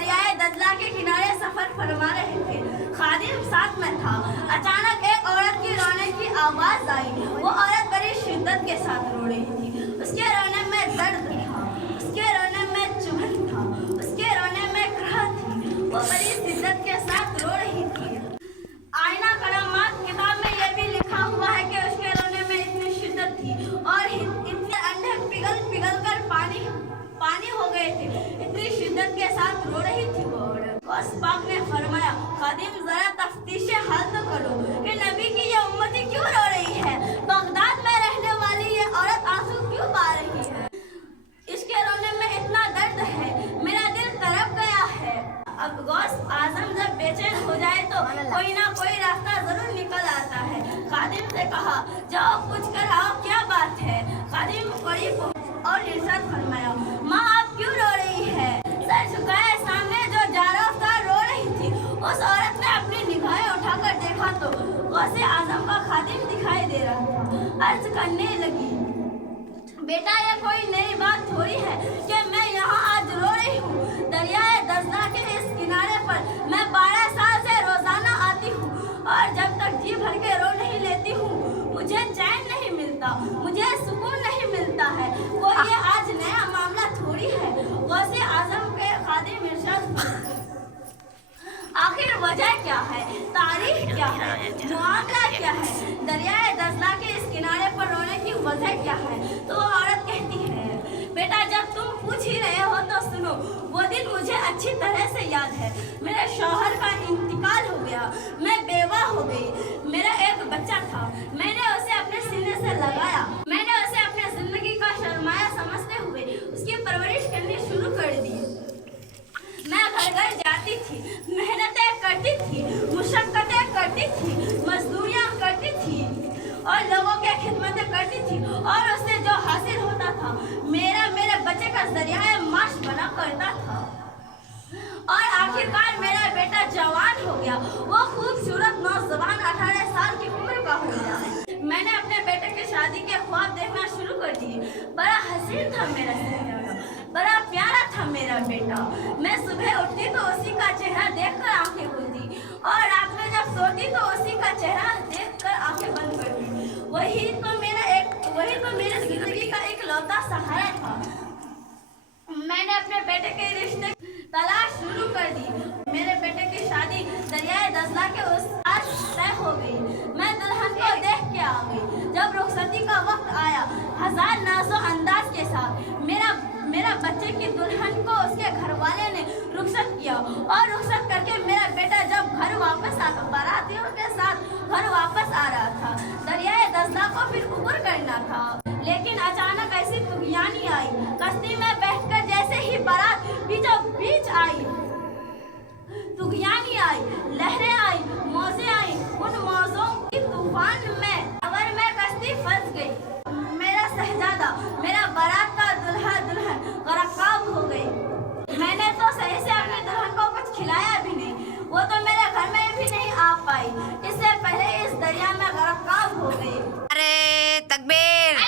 दरियाए दजला के किनारे सफर फरमा रहे थे। खादिम साथ में था। अचानक एक औरत की रोने की आवाज आई। वो औरत बड़ी शिद्दत के साथ रो रही थी। उसके रोने में दर्द था, उसके रोने में चुभन था, उसके रोने में कराह थी। वो बड़ी शिद्दत के साथ रो रही थी। आईना करामात किताब में यह भी लिखा हुआ है कि उसके रोने में इतनी शिद्दत थी और इतने अंधे पिघल कर पानी हो गए थे। इतनी शिद्दत के साथ रो रही थी वो औरत। गौस पाक ने फरमाया, खादिम जरा तफ्तीश हाल तो करो कि नबी की ये उम्मती क्यों रो रही है। बगदाद में रहने वाली ये औरत आंसू क्यों बहा रही है। इसके रोने में इतना दर्द है, मेरा दिल तड़प गया है। अब गौस आजम जब बेचैन हो जाए तो कोई ना कोई रास्ता जरूर निकल आता है। खादिम से कहा, जाओ पूछ कर आओ क्या बात है। खादिम करीब और इरशाद फरमाया, माँ आप क्यों रो रही है। सर झुकाए सामने जो जा रहा रो रही थी। उस औरत ने अपनी निगाहें उठाकर देखा तो गौसे आजम का खादिम दिखाई दे रहा था। अर्ज करने लगी, बेटा ये कोई नई बात थोड़ी है कि मैं यहाँ आज रो रही हूँ। दरियाए दजला के इस किनारे पर मैं 12 साल से रोजाना आती हूँ और जब तक जी भर के रो नहीं लेती हूँ मुझे चैन नहीं मिलता, मुझे सुकून नहीं मिलता है। वो ये आज नया मामला थोड़ी है। गौसे आजम के खादिम इरशाद, आखिर वजह क्या है, तारीख क्या है, मामला क्या है, दरियाए दजला के इस किनारे पर रोने की वजह क्या है। तो वो औरत कहती है, बेटा जब तुम पूछ ही रहे हो तो सुनो। वो दिन मुझे अच्छी तरह से याद है। मेरे शौहर का इंतकाल हो गया, मैं बेवा हो गई। मेरा एक बच्चा था, मैंने उसे अपने सीने से लगाया। मैंने उसे अपने जिंदगी का सरमाया समझते हुए उसकी परवरिश करनी शुरू कर दी। मैं घर घर जाती थी, मेहनतें करती थी, मुशक्कतें करती थी, मजदूरियां करती थी और लोगों की खिदमतें करती थी और उससे जो हासिल होता था मेरे बच्चे का जरिया माश बना करता था। और आखिरकार मेरा बेटा जवान हो गया। वो खूबसूरत नौजवान 18 साल की उम्र का हो गया। मैंने अपने बेटे की शादी के ख्वाब देखना शुरू कर दिए। बड़ा हसीन था मेरा बेटा, बड़ा प्यारा था मेरा बेटा। मैं सुबह उठती तो उसी का चेहरा देखकर आंखें खुलती और रात में जब सोती तो उसी का चेहरा देखकर आंखें बंद करती। वही तो मेरे जिंदगी का एक लौता सहारा था। मैंने अपने बेटे के रिश्ते तलाश शुरू कर दी। मेरे बेटे की शादी दरियाए दजला के उस पार तय हो गई। मैं दुल्हन को देख के आ गई। जब रुखसती का वक्त आया, हजार नाज़ो अंदाज के साथ मेरा बच्चे की दुल्हन को उसके घर वाले ने रुखसत किया और रुखसत करके मेरा बेटा जब घर वापस बारातियों के साथ घर वापस आ रहा था, दरियाए दजला को फिर ऊपर करना था। लेकिन अचानक ऐसी तुगयानी आई। कश्ती में बैठकर जैसे ही बारात बीचों बीच आई, तुगयानी आई, लहरें आई, मौजें आई। उन मौजों की तूफान में अवर में कश्ती फंस गई। मेरा शहजादा, मेरा बारात का दुल्हा दुल्हन गरकाब हो गई। मैंने तो सही से अपने दुल्हन को कुछ खिलाया भी नहीं। वो तो मेरे घर में भी नहीं आ पाई। इससे पहले इस दरिया में गरकाब हो गई। नारे तकबीर,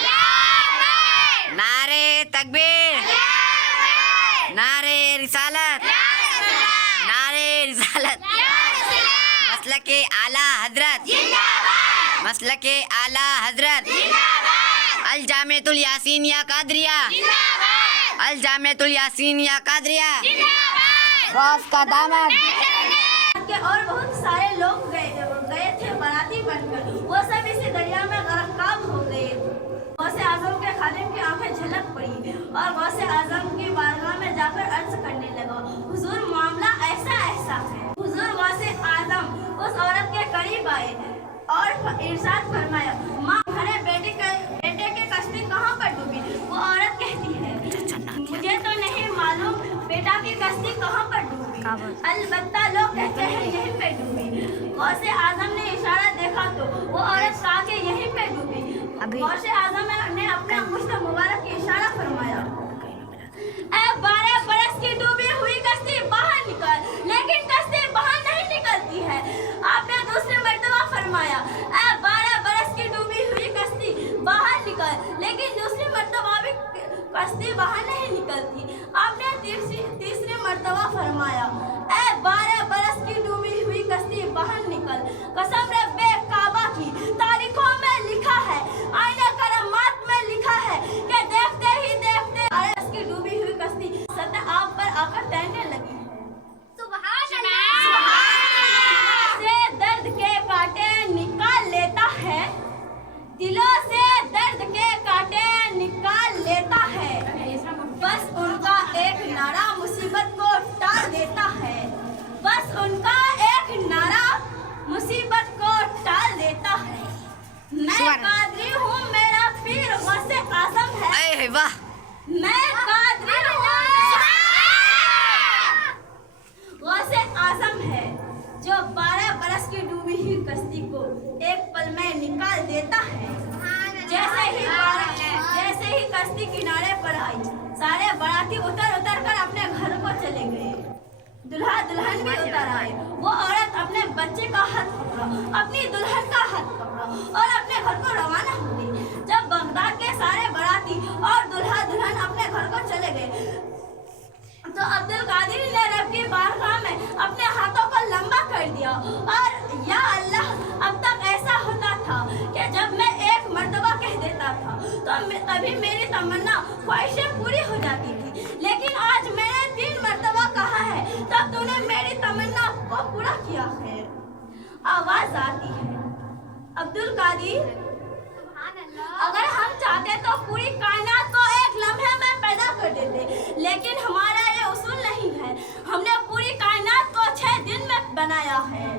नारे तकबीर, नारे रिसालत, नारे रिसालत। मसलके आला हजरत, मसलके आला हजरत अल जामियतुल यासीनिया कादरिया, अल जामियतुल यासीनिया कादरिया। गौस का दामन। और बहुत सारे लोग गए थे बाराती बनकर। वो सब इसी दरिया में गरकाब हो गए। गौसे आजम के खादिम की आंखें झलक पड़ी और गौसे आजम की बारगाह में जाकर अर्ज करने लगा, हुजूर मामला ऐसा है। हुजूर गौसे आजम उस औरत के करीब आए और इरशाद फरमाया, माँ हमारे बेटे के कश्ती कहाँ पर डूबी। वो औरत कहती है, मुझे तो नहीं मालूम बेटा की कश्ती कहाँ पर डूबी, अलबत्ता लोग कहते हैं यहीं पे डूबी। गौसे आजम ने इशारा देखा तो वो औरत कहा कि यहीं पे डूबी। गौसे आजम ने अपने अंगूठे मुबारक की इशारा फरमाया, 12 बरस की डूबी हुई कश्ती बाहर निकल, लेकिन कश्ती बाहर नहीं निकलती है। आपने दूसरी मर्तबा फरमाया, 12 बरस की डूबी हुई कश्ती बाहर निकल, लेकिन दूसरी मर्तबा भी कश्ती बाहर नहीं निकलती। आपने तीसरी मर्तबा फरमाया, कश्ती को एक पल में निकाल देता है। जैसे ही कश्ती किनारे पर आई, सारे बाराती उतर कर अपने घर को चले गए। दुल्हा दुल्हन भी उतर आए। वो औरत अपने बच्चे का हाथ पकड़ा, अपनी दुल्हन का हाथ पकड़ा और अपने घर को रवाना हो गई। जब बगदाद के सारे बाराती और दुल्हा दुल्हन अपने घर को चले गए तो अब्दुल कादिर ने रब की बारगाह में अपने हाथों को लंबा कर दिया और या अल्लाह, अब तक ऐसा होता था कि जब मैं एक मर्तबा कह देता था तो तभी मेरी तमन्ना ख्वाहिशें पूरी हो जाती थी, लेकिन आज मैंने 3 मर्तबा कहा है तब तूने मेरी तमन्ना को पूरा किया है। आवाज आती है, अब्दुल कादिर, अगर हम चाहते तो पूरी कायनात को एक लम्हे में पैदा कर देते, लेकिन हमारा ये उसूल नहीं है। हमने पूरी कायनात को 6 दिन में बनाया है।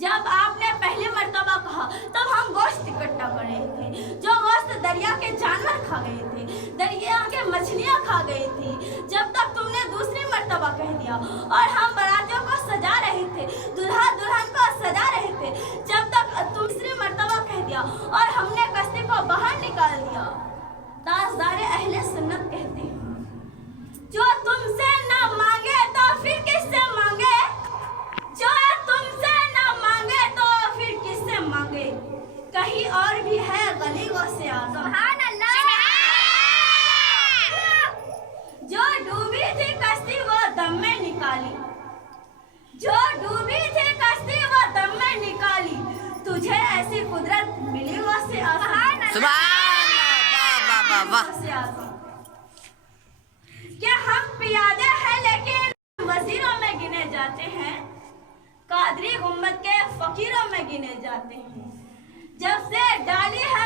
जब आपने पहली मर्तबा कहा तब हम गोश्त इकट्ठा कर रहे थे, जो गोश्त दरिया के जानवर खा गए थे, दरिया के मछलियां खा गई थी। जब तक तुमने दूसरी मर्तबा कह दिया और हम बारातियों को सजा रहे थे, दुल्हा दुल्हन को सजा रहे थे, जब तक दूसरी मर्तबा कह दिया और हमने कश्ती को बाहर निकाल दिया। ताजदारे अहले सुन्नत कहते हैं, जो तुमसे ना मांगे तो फिर किससे मांगे, जो तुमसे ना मांगे तो फिर किससे मांगे। कहीं और भी है गली से आज़म, जो डूबी थी कश्ती वो दम में निकाली, जो डूबी थी कश्ती वो दम में निकाली। तुझे ऐसी कुदरत मिली वो से आज़म। सुभान अल्लाह, क्या हम पियादे हैं लेकिन वजीरों में गिने जाते हैं, कादरी गुम्बद के फकीरों में गिने जाते हैं। जब से डाली है